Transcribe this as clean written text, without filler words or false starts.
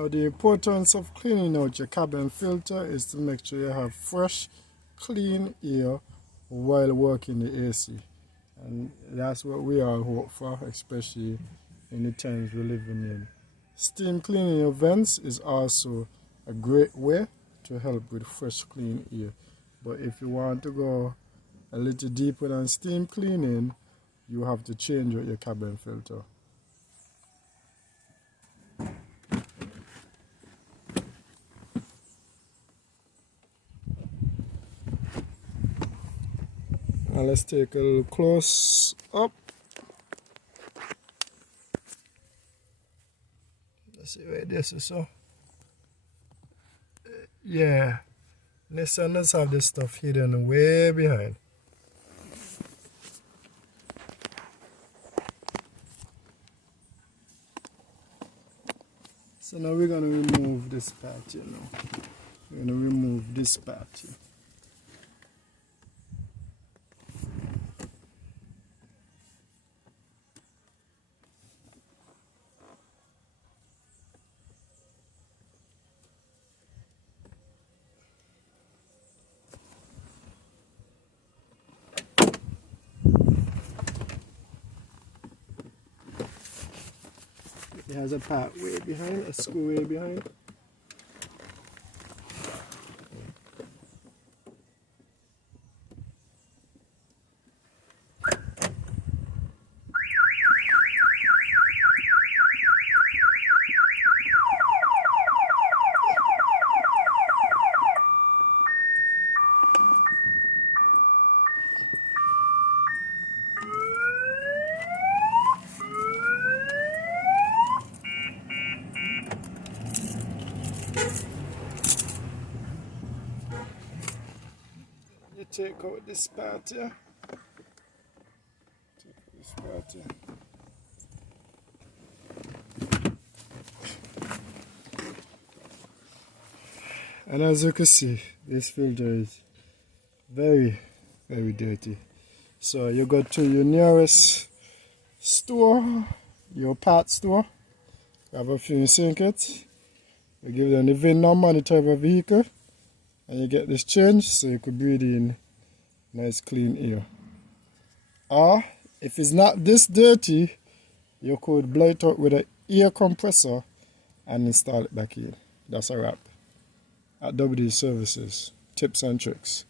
Now the importance of cleaning out your cabin filter is to make sure you have fresh, clean air while working the AC. And that's what we all hope for, especially in the times we're living in. Steam cleaning your vents is also a great way to help with fresh, clean air. But if you want to go a little deeper than steam cleaning, you have to change out your cabin filter. Now let's take a little close up. Let's see where this is. So yeah, Nissan does have this stuff hidden way behind. So now we're going to remove this part here now. We're going to remove this part here. It has a part way behind, a screw way behind. You take out this part here. Take out this part here. And as you can see, this filter is very, very dirty. So you go to your nearest store, your part store, have a few sink it. You give them the VIN number and the type of vehicle, and you get this change so you could breathe in nice clean air. Or if it's not this dirty, you could blow it out with an air compressor and install it back in. That's a wrap. At WD Services, tips and tricks.